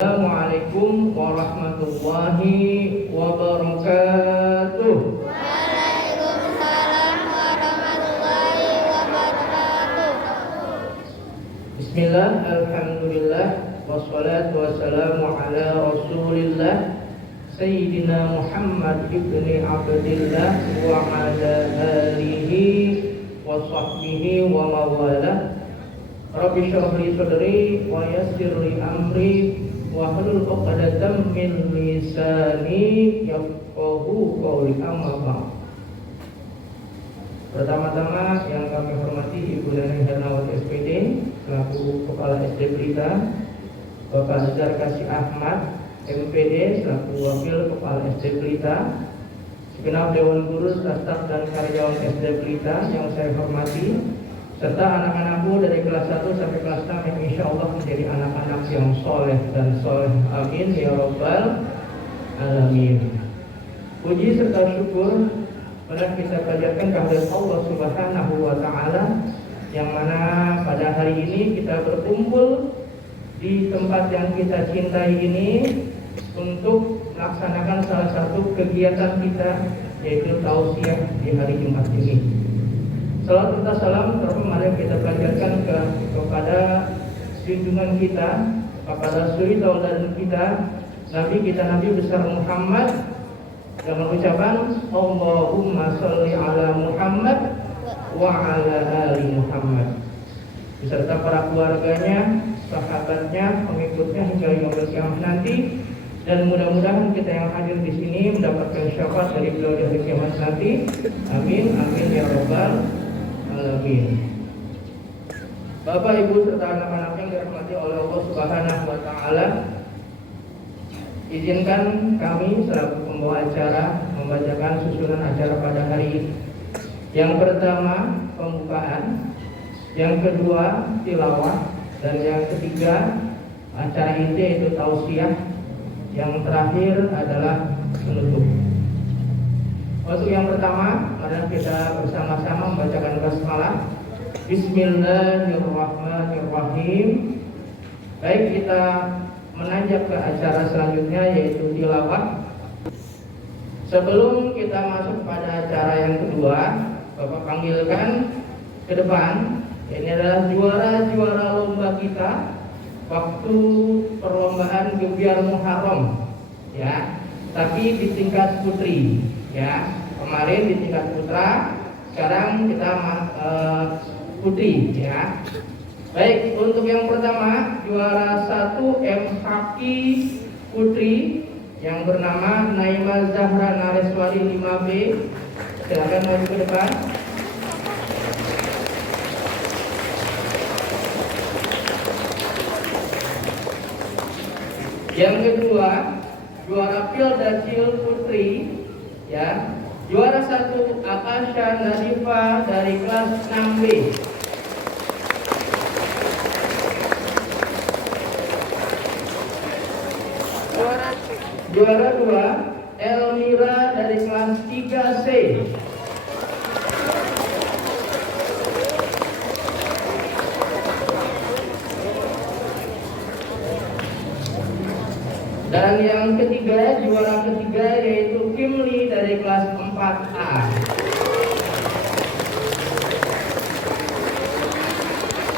Assalamualaikum warahmatullahi wabarakatuh. Waalaikumsalam warahmatullahi wabarakatuh. Bismillah, alhamdulillah, wassalatu wassalamu ala rasulillah Sayyidina Muhammad ibni Abdillah wa ala alihi wa sahbihi wa mawalah. Rabbi shrah li sadri wa yassir li amri wahlul 'uqdatam min lisani yafqahu qawli, amma ba'd. Pertama-tama yang kami hormati Ibu Neneng Hernawati SPD selaku Kepala SD Pelita, Bapak Azhar Kasih Ahmad MPD selaku Wakil Kepala SD Pelita, segenap Dewan Guru, staf dan karyawan SD Pelita yang saya hormati, serta anak-anakku dari kelas 1 sampai kelas 6 yang insya Allah menjadi anak-anak yang soleh dan soleh. Amin ya Rabbal Alamin. Puji serta syukur benar kita panjatkan kehadirat Allah Subhanahu wa Ta'ala, yang mana pada hari ini kita berkumpul di tempat yang kita cintai ini untuk melaksanakan salah satu kegiatan kita, yaitu tausiah di hari Jumat ini. Salawat serta salam mari kita panjatkan kepada junjungan kita, kepada suri tauladan kita, Nabi besar Muhammad, dengan ucapan Allahumma sholli ala Muhammad wa ala ali Muhammad, beserta para keluarganya, sahabatnya, pengikutnya hingga yaumul kiamat nanti. Dan mudah-mudahan kita yang hadir di sini mendapatkan syafaat dari beliau di hari kiamat nanti. Amin, amin ya Rabbal Alamin. Bapak, Ibu serta anak-anak yang dirahmati oleh Allah Subhanahu wa Ta'ala, izinkan kami selaku pembawa acara membacakan susunan acara pada hari ini. Yang pertama pembukaan, yang kedua tilawah, dan yang ketiga acara inti yaitu tausiah, yang terakhir adalah penutup. Untuk yang pertama, mari kita bersama-sama membacakan basmalah. Bismillahirrahmanirrahim. Baik, kita menanjak ke acara selanjutnya yaitu tilawah. Sebelum kita masuk pada acara yang kedua, Bapak panggilkan ke depan. Ini adalah juara-juara lomba kita waktu perlombaan Gebiar Muharram, ya. Tapi di tingkat putri, ya. Kemarin di tingkat putra, sekarang kita putri, ya. Baik, untuk yang pertama juara 1 MHQ putri yang bernama Naima Zahra Nareswari 5B. Silakan maju ke depan. Yang kedua juara Pildacil putri, ya. Juara 1 Akasha Nadifa dari kelas 6B. Juara 2 Elmira dari kelas 3C. Dan yang ketiga, juara ketiga yaitu Kimli dari kelas 4A.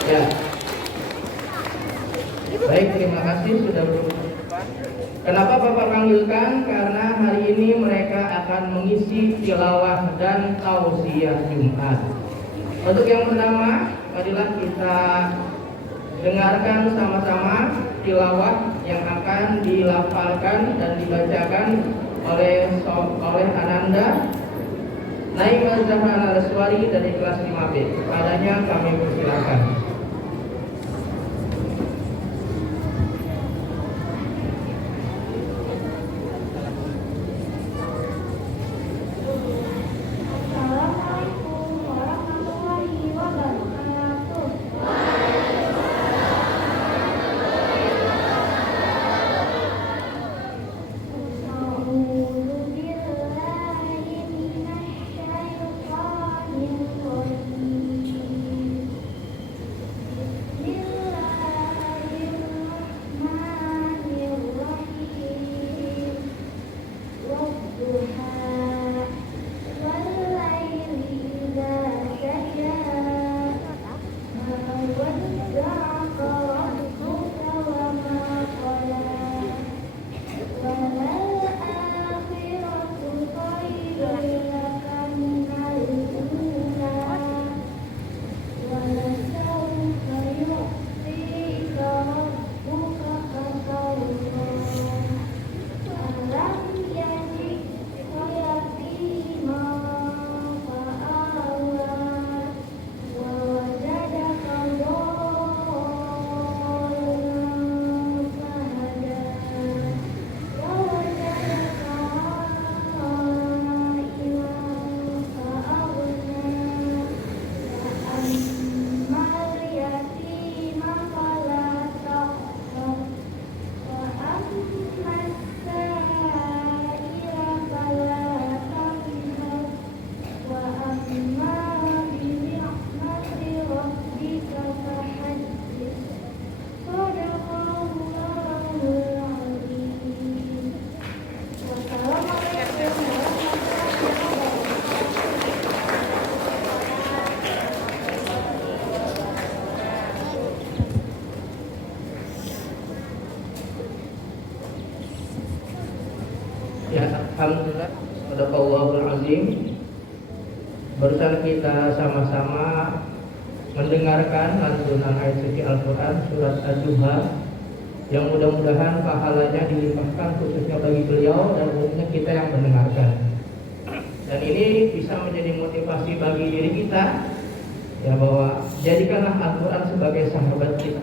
Ya. Baik, terima kasih sudah berkumpul. Kenapa Bapak panggilkan? Karena hari ini mereka akan mengisi tilawah dan tausiah Jumat. Untuk yang pertama, marilah kita dengarkan sama-sama tilawah yang akan dilafalkan dan dibacakan oleh Ananda Naima Zahra Nareswari dari kelas 5B. Padanya kami persilakan. azim, barusan kita sama-sama mendengarkan lantunan ayat suci Al-Quran surat Ad-Duha yang mudah-mudahan pahalanya dilimpahkan khususnya bagi beliau dan umumnya kita yang mendengarkan. Dan ini bisa menjadi motivasi bagi diri kita, ya, bahwa jadikanlah Al-Quran sebagai sahabat kita,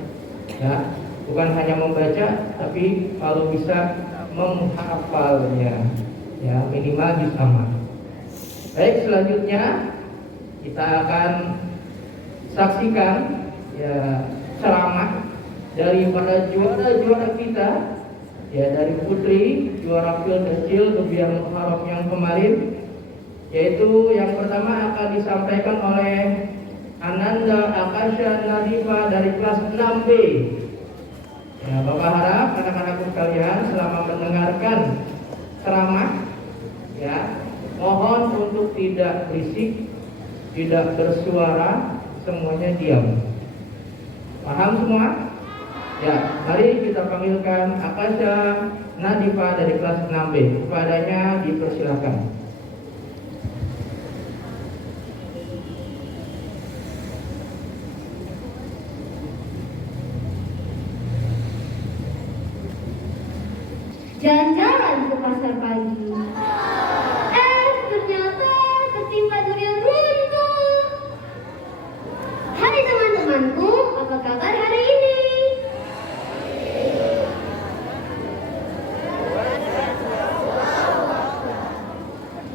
ya, bukan hanya membaca, tapi kalau bisa menghafalnya, ya, minimal juz amma. Baik, selanjutnya kita akan saksikan, ya, ceramah dari para juara-juara kita, ya, dari putri juara Kecil Gebiar Muharram yang kemarin, yaitu yang pertama akan disampaikan oleh Ananda Akasha Nadifa dari kelas 6B. Ya, Bapak harap anak-anakku sekalian selama mendengarkan ceramah, ya, mohon untuk tidak berisik, tidak bersuara, semuanya diam. Paham semua? Ya, mari kita panggilkan Akasha Nadifa dari kelas 6B. Kepadanya dipersilakan. Jalan-jalan ke pasar pagi. Ternyata ketimpa durian runtuh. Hai teman-temanku, apa kabar hari ini?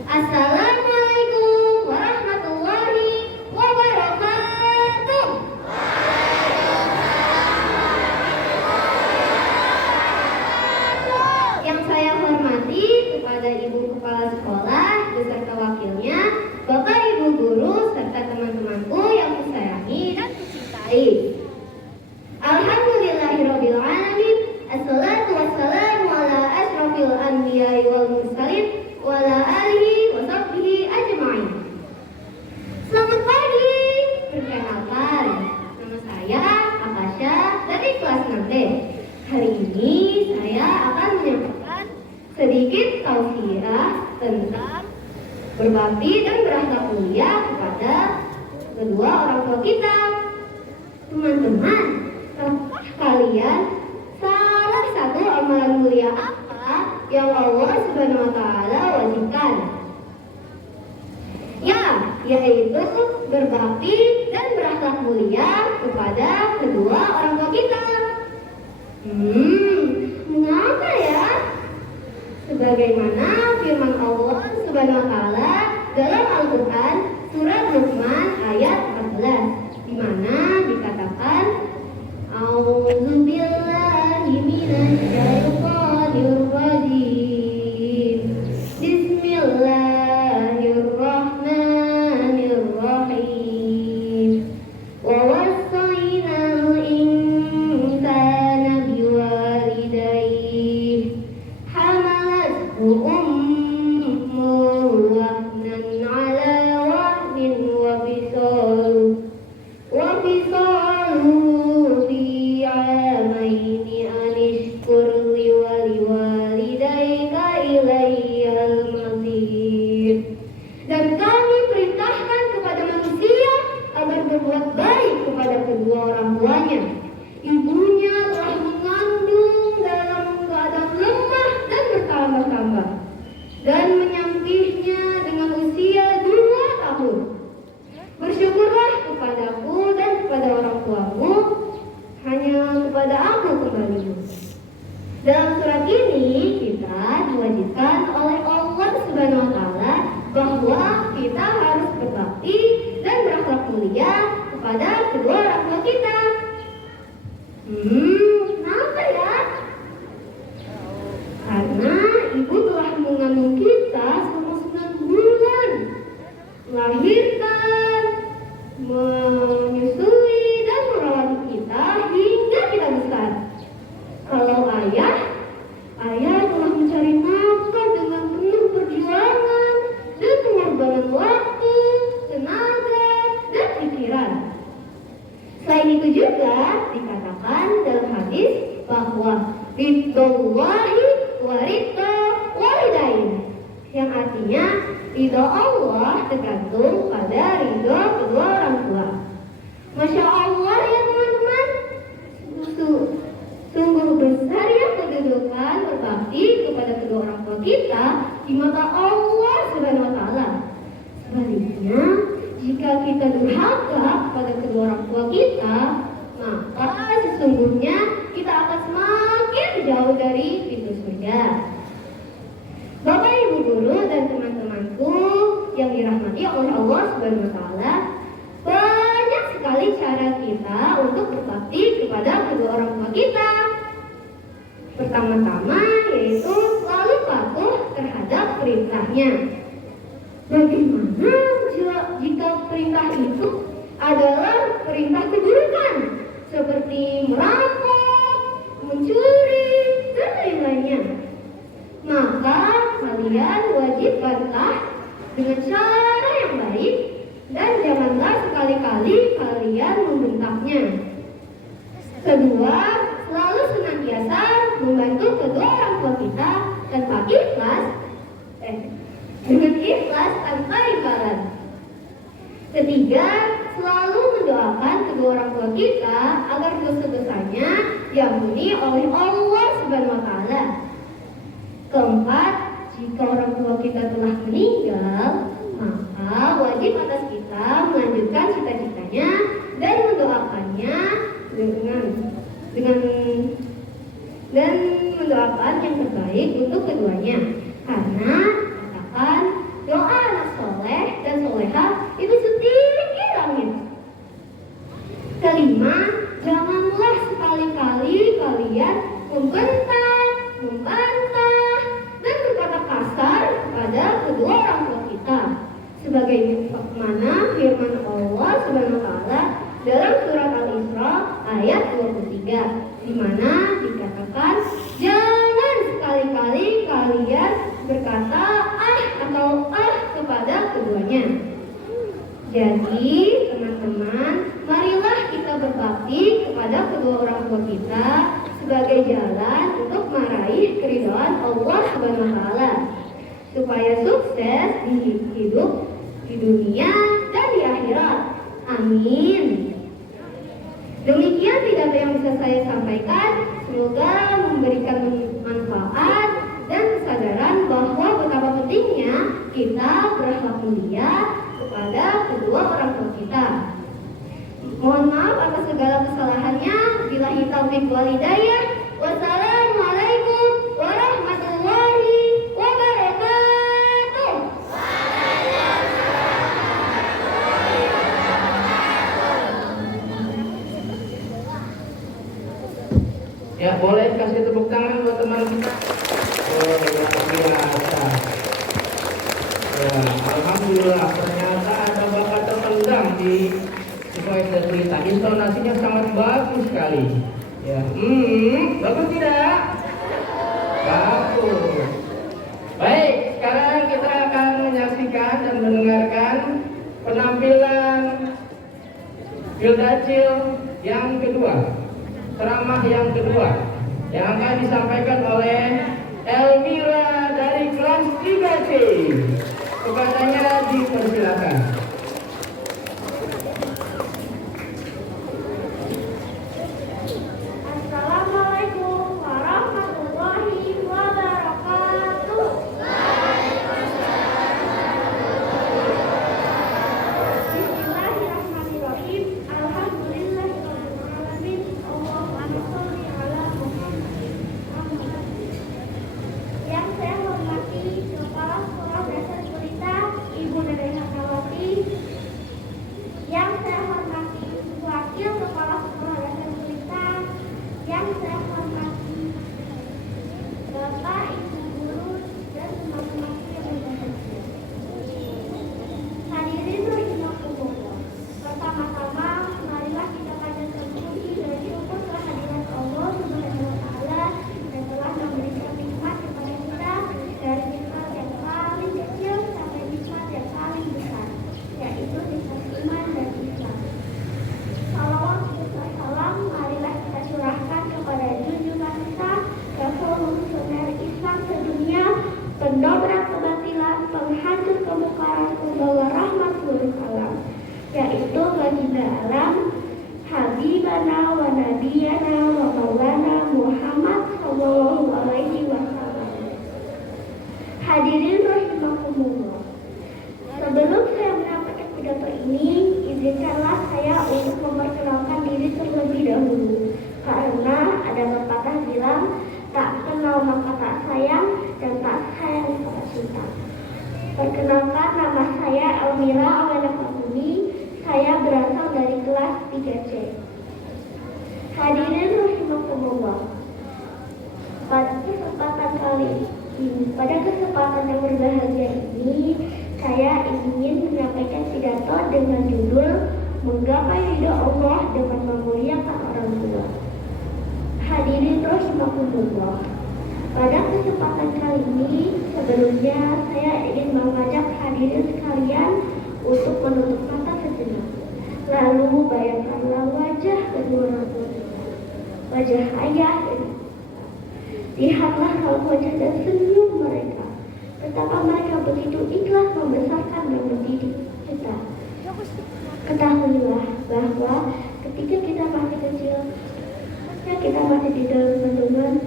Assalamualaikum warahmatullahi wabarakatuh. Yang saya hormati kepada Ibu Kepala Sekolah beserta wakilnya, Bapak Ibu Guru serta teman-temanku yang kusayangi dan kucintai. Alhamdulillahirabbil alamin. Assalatu wassalamu ala asyrafil anbiya'i wal mursalin wa ala alihi wa sahbihi ajma'in. Selamat pagi. Perkenalkan, nama saya Akasha dari kelas 6D. Hari ini saya akan menyampaikan sedikit tausiah tentang berbakti dan berakhlak mulia kepada kedua orang tua kita. Teman-teman, tahukah kalian salah satu amalan mulia apa yang Allah Subhanahu wa taala wajibkan? Ya, yaitu berbakti dan berakhlak mulia kepada kedua orang tua kita. Mengapa ya? Sebagaimana firman Allah Subhanahu wa taala dalam Al-Qur'an surat Luqman ayat 14, di mana dikatakan A'udzubillahi minasyaitonir rajim. Bismillahirrahmanirrahim. Wa wassaynal insana biwalidayhi hamalathu ummuhu wahnan ala wahnin wa fisaluhu fi amaini an ishkur li wa liwalidayka ilayyal masir. Dan kami perintahkan kepada manusia agar berbuat baik kepada kedua orang tuanya. Ibunya telah mengandung dalam keadaan lemah dan bertambah-tambah, dan menyampihnya dengan usia 2 tahun. Bersyukurlah kepadaku dan kepada orang tuamu, hanya kepada aku kembalimu. Dalam surat ini kita diwajibkan oleh Allah Subhanahu wa taala bahwa kita harus berbakti dan berakhlak mulia kepada kedua orang tua kita. Kenapa ya? Karena ibu telah mengandung kita selama 9 bulan, melahirkan, menyusui dan merawat kita hingga kita besar. Kalau ayah telah mencari nafkah dengan penuh perjuangan dan pengorbanan waktu, tenaga, dan pikiran. Selain itu juga dikatakan dalam hadis bahwa ridwallahi wa ridwa walidain, yang artinya ridho Allah tergantung pada ridho kedua orang tua. Masya Allah ya teman-teman, sungguh besar ya kedudukan berbakti kepada kedua orang tua kita di mata Allah Subhanahu wa Ta'ala. Sebaliknya, jika kita durhaka kepada kedua orang tua kita, maka sesungguhnya kita akan semakin jauh dari pintu surga. Bapak Ibu guru dan teman-temanku yang dirahmati oleh Allah Subhanahu wa Ta'ala, banyak sekali cara kita untuk berbakti kepada kedua orang tua kita. Pertama-tama yaitu selalu patuh terhadap perintahnya. Bagaimana jika perintah itu adalah perintah keburukan seperti merampok, mencuri, dan lain-lainnya? Maka kalian wajib bantah dengan cara yang baik dan janganlah sekali-kali kalian membentaknya. Kedua, selalu senantiasa membantu kedua orang tua kita tanpa ikhlas, dengan ikhlas tanpa imbalan. Ketiga, selalu mendoakan kedua orang tua kita agar dosa-dosanya diampuni oleh Allah Subhanahu wa Ta'ala. Keempat, jika orang tua kita telah meninggal, maka wajib atas kita melanjutkan cita-citanya dan mendoakannya dan mendoakan yang terbaik untuk keduanya. Karena katakan doa anak soleh dan soleha itu setinggi langit. Kelima, janganlah sekali-kali kalian membentak, membantah, dan berkata kasar kepada kedua orang tua kita. Sebagaimana firman Allah Subhanahu wa Ta'ala dalam surat Al-Isra ayat 23, di mana dikatakan, jangan sekali-kali kalian berkata atau kepada keduanya. Jadi teman-teman, marilah kita berbakti kepada kedua orang tua kita sebagai jalan untuk meraih keridhaan Allah Subhanahu wa Ta'ala, supaya sukses di hidup di dunia dan di akhirat. Amin. Demikian pidato yang bisa saya sampaikan. Semoga memberikan manfaat dan kesadaran bahwa betapa pentingnya kita berakhlak mulia kepada kedua orang tua kita. Mohon maaf atas segala kesalahannya. Billahi taufiq wal hidayah. Wassalamualaikum warahmatullahi wabarakatuh. Ya, boleh kasih tepuk tangan buat teman kita. Oh, luar biasa. Ya, alhamdulillah ternyata ada bakat terpendam di sesuai cerita. Intonasinya sangat bagus sekali. Ya, bagus tidak? Bagus. Baik, sekarang kita akan menyaksikan dan mendengarkan penampilan Fildacil yang kedua. Ceramah yang kedua yang akan disampaikan oleh Elmira dari kelas 3C. Kepadanya dipersilakan. Assalamualaikum warahmatullahi wabarakatuh. Bismillahirrahmanirrahim. Alhamdulillahirrahmanirrahim. Allahumma sholli ala Muhammad. Yang saya hormati Kepala Sekolah Dasar Gurita, Ibu Dede Hakawati, Sebelum saya menyampaikan pidato ini, izinkanlah saya untuk memperkenalkan diri terlebih dahulu. Karena ada pepatah bilang, tak kenal maka tak sayang, dan tak sayang maka cinta. Perkenalkan, nama saya Elmira Awena Fatumi. Saya berasal dari kelas 3C. Hadirin rahimakumullah. Pada kesempatan yang berbahagia ini, saya ingin menyampaikan pidato dengan judul Menggapai ridho Allah dengan memuliakan orang tua. Hadirin rahimakumullah. Pada kesempatan kali ini, sebelumnya saya ingin mengajak hadirin sekalian untuk menutup mata sejenak. Lalu bayangkanlah wajah kedua orang tua kita, wajah ayah dan ibu. Lihatlah raut wajah dan senyum mereka. Betapa mereka begitu ikhlas membesarkan dan mendidik kita. Ketahuilah bahwa ketika kita masih kecil, kita masih di dalam kandungan,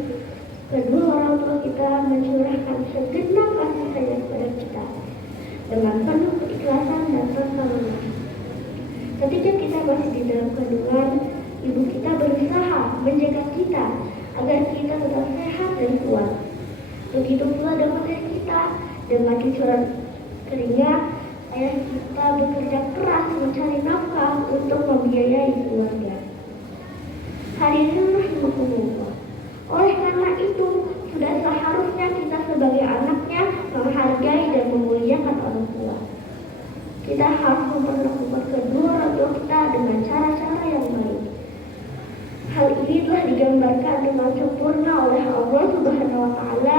kedua orang tua kita mencurahkan segenap kasih sayang kepada kita dengan penuh keikhlasan dan tanpa lelah. Ketika kita masih di dalam kandungan, ibu kita berusaha menjaga kita agar kita tetap sehat dan kuat. Begitu pula dengan ayah kita, dengan cucuran keringat, ayah kita bekerja keras mencari nafkah untuk membiayai keluarga. Hadirin rahimakumullah. Oleh karena itu, sudah seharusnya kita sebagai anaknya menghargai dan memuliakan orang tua. Kita harus memperlakukan kedua orang tua kita dengan cara-cara yang baik. Hal ini telah digambarkan dengan sempurna oleh Allah Subhanahu wa Ta'ala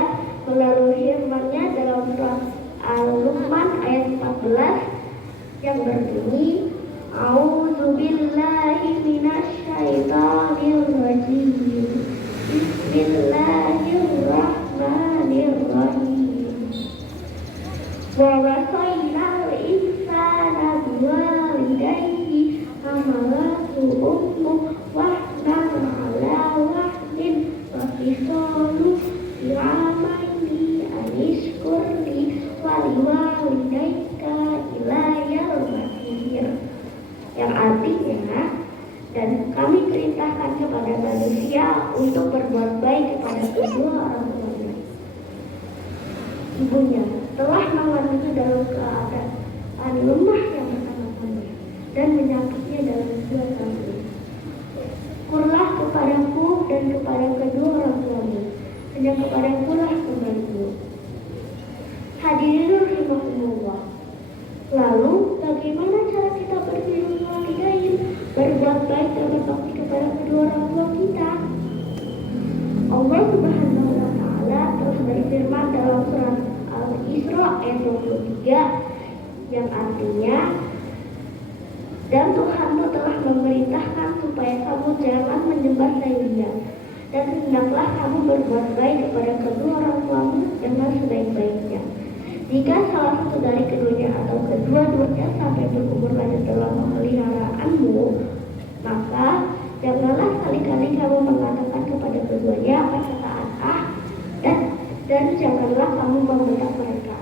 melalui firman-Nya dalam surat Al-Luqman ayat 14 yang berbunyi, A'udzubillahi minasyaitonir rajim. Bismillahirrahmanirrahim. Wa wasainal insana biwalidayhi hamalatu ummuhu wahnan ala wahnin wa fisaluhu bi'amaini anishkurli wa liwalidayka ilayal masir. Yang artinya, dan kami perintahkan kepada manusia untuk berbuat baik kepada kedua orang tuanya. Ibunya telah mengandungnya dalam keadaan lemah yang pertama-tama dan menyakitnya dalam 2 tahun. Kurlah kepadaku dan kepada kedua orang tuamu, hanya kepadaku lah kembalimu. Hadirin rahimakumullah. Lalu bagaimana cara kita berfirman walidain, berbuat baik dan berbakti kepada kedua orang tua kita? Allah Subhanahu wa Ta'ala telah berfirman dalam surat Al-Isra ayat 23 yang artinya, dan Tuhanmu telah memerintahkan supaya kamu jangan menyembah selainnya, dan hendaklah kamu berbuat baik kepada kedua orang tuamu dengan sebaik-baiknya. Jika salah satu dari keduanya atau kedua-duanya sampai berumur lanjut dalam pemeliharaanmu, maka janganlah sekali-kali kamu mengatakan kepada keduanya perkataan dan janganlah kamu membentak mereka.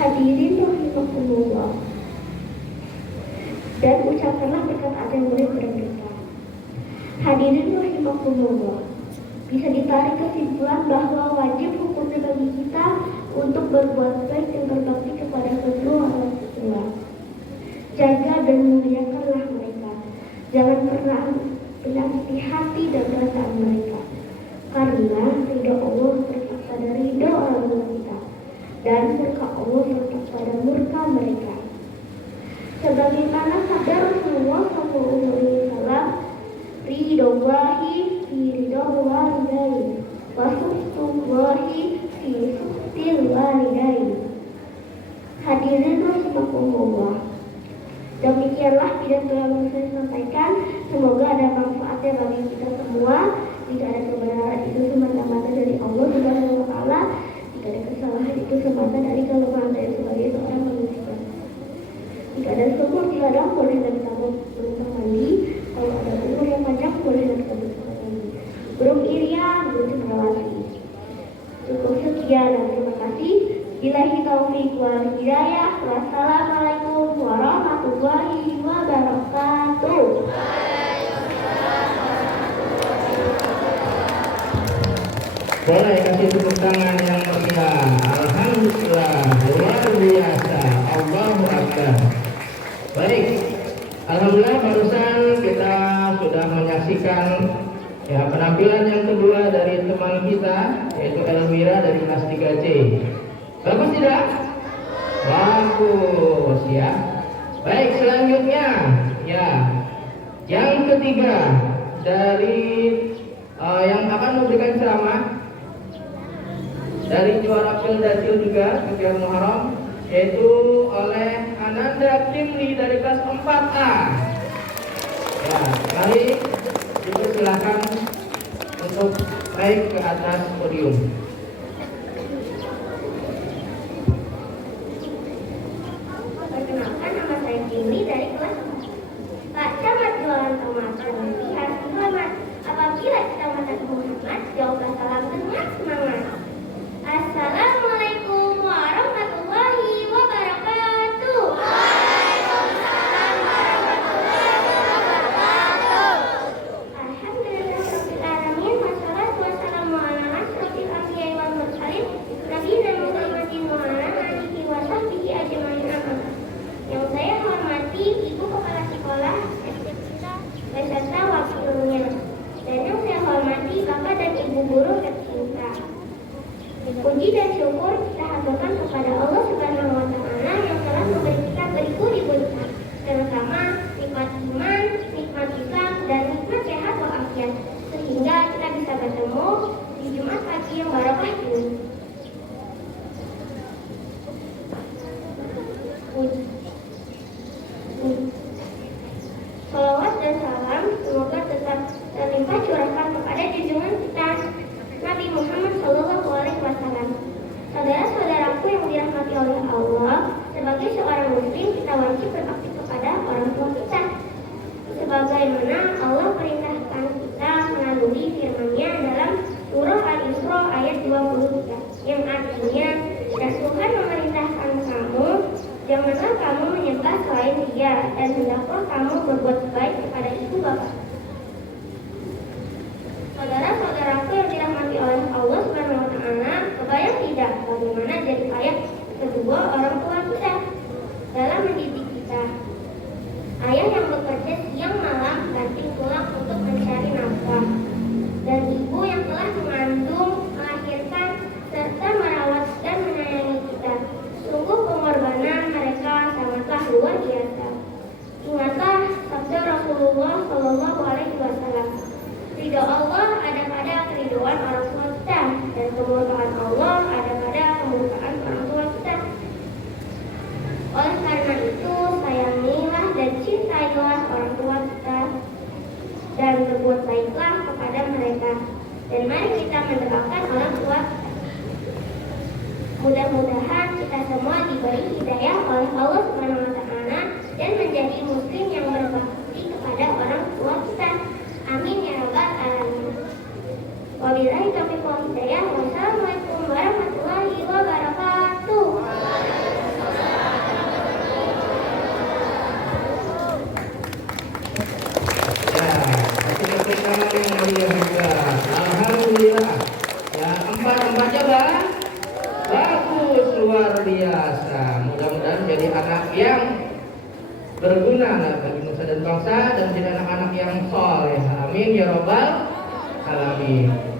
Hadirin rahimakumullah. Dan ucapkanlah perkataan yang mulia kepada mereka. Hadirin rahimakumullah. Bisa ditarik kesimpulan bahwa wajib hukumnya bagi kita untuk berbuat baik dan berbakti kepada kedua orang tua. Jaga dan muliakanlah mereka. Jangan pernah menyakiti hati dan perasaan mereka. Karena ridho Allah terletak pada ridho orang tua kita, dan murka Allah terletak pada murka mereka. Sebagaimana sabda Rasulullah SAW, ridho Allahi fi ridho walidain, wa suhtullahi fi suhtil walidain. Hadirin rahimakumullah. Demikianlah pidato yang saya sampaikan. Semoga ada manfaatnya bagi kita semua. Jika ada kebenaran itu semata-mata dari Allah Subhanahu wa Ta'ala, jika ada kesalahan itu semata dari kelemahan saya sebagai seorang manusia. Jika ada sumur di ladang, boleh dan kamu berusaha mandi. Kalau ada umur yang panjang, boleh dan kamu berusaha mandi. Burung irian, burung relasi. Cukup sekian dan terima kasih. Billahi taufiq wal hidayah. Wassalamualaikum warahmatullahi wabarakatuh. Boleh kasih tepuk tangan yang meriah. Alhamdulillah, luar biasa. Allahu Akbar. Baik, alhamdulillah barusan kita sudah menyaksikan ya penampilan yang kedua dari teman kita, yaitu Elvira dari kelas 3C. Bagus tidak? Bagus ya. Baik, selanjutnya ya yang ketiga dari yang akan memberikan ceramah dari juara Pildasil juga kegiatan Muharram, yaitu oleh Ananda Kimli dari kelas 4A. Ya, mari dipersilakan untuk naik ke atas podium. Perkenalkan, nama saya Kimli dari kelas 4. Pak Camat jualan tomat berhenti harus dihormat. Apabila Kecamatan Muhammad, jawablah salam dengan semangat. Assalamualaikum warahmatullahi wabarakatuh. Waalaikumsalam warahmatullahi wabarakatuh. Alhamdulillahirabbil alamin, wassalatu wassalamu ala asyrofil anbiya'i wal mursalin, nabiyina Muhammadin wa ala alihi wa sahbihi ajmain. Yang saya hormati Ibu Kepala Sekolah beserta wakilnya, dan yang saya hormati Bapak dan Ibu guru tercinta. Puji dan syukur kita haturkan kepada Allah Subhanahu wa Ta'ala yang telah memberi kita beribu-ribu nikmat, terutama nikmat iman, nikmat Islam, dan nikmat sehat walafiat, sehingga kita bisa bertemu di Jumat pagi yang barokah ini. Salawat dan salam semoga tetap terlimpah curahkan kepada junjungan kita Nabi Muhammad Shallallahu Alaihi Wasallam. Saudara-saudaraku yang dirahmati oleh Allah, sebagai seorang muslim kita wajib berbakti kepada orang tua kita, sebagaimana Allah perintahkan kita melalui firman-Nya dalam surah Al-Isra ayat 23, yang artinya, dan Tuhan memerintahkan kamu, janganlah kamu menyembah selain Dia, dan hendaklah kamu berbuat baik kepada ibu bapa. Saudara-saudaraku yang dirahmati oleh Allah Subhanahu wa Ta'ala, kebayang tidak bagaimana jadi payah kedua orang tua kita dalam mendidik kita? Ayah yang bekerja siang malam banting tulang untuk mencari nafkah, dan ibu yang telah mengandung, melahirkan, serta merawat dan menyayangi kita. Sungguh pengorbanan mereka sangatlah luar biasa. Ingatlah sabda Rasulullah Shallallahu Alaihi Wasallam, ridho Allah ada pada keridhoan orang tua kita, dan kemurkaan Allah ada pada kemurkaan orang tua kita. Oleh karena itu, sayangilah dan cintailah orang tua kita, dan berbuat baiklah kepada mereka. Dan mari kita mendoakan orang tua kita. Mudah-mudahan kita semua diberi hidayah oleh Allah Subhanahu wa Ta'ala dan menjadi muslim yang berbakti kepada orang tua kita. Amin ya rabbal alamin. Wabillahi taufiq wal hidayah. Wassalamualaikum warahmatullahi wabarakatuh. Ya, kasih tepuk tangan yang meriah juga. Alhamdulillah. Ya, empat-empatnya bagus, luar biasa. Mudah-mudahan jadi anak yang berguna bagi nusa dan bangsa, dan jadi anak-anak yang soleh. Amin ya robbal alamin.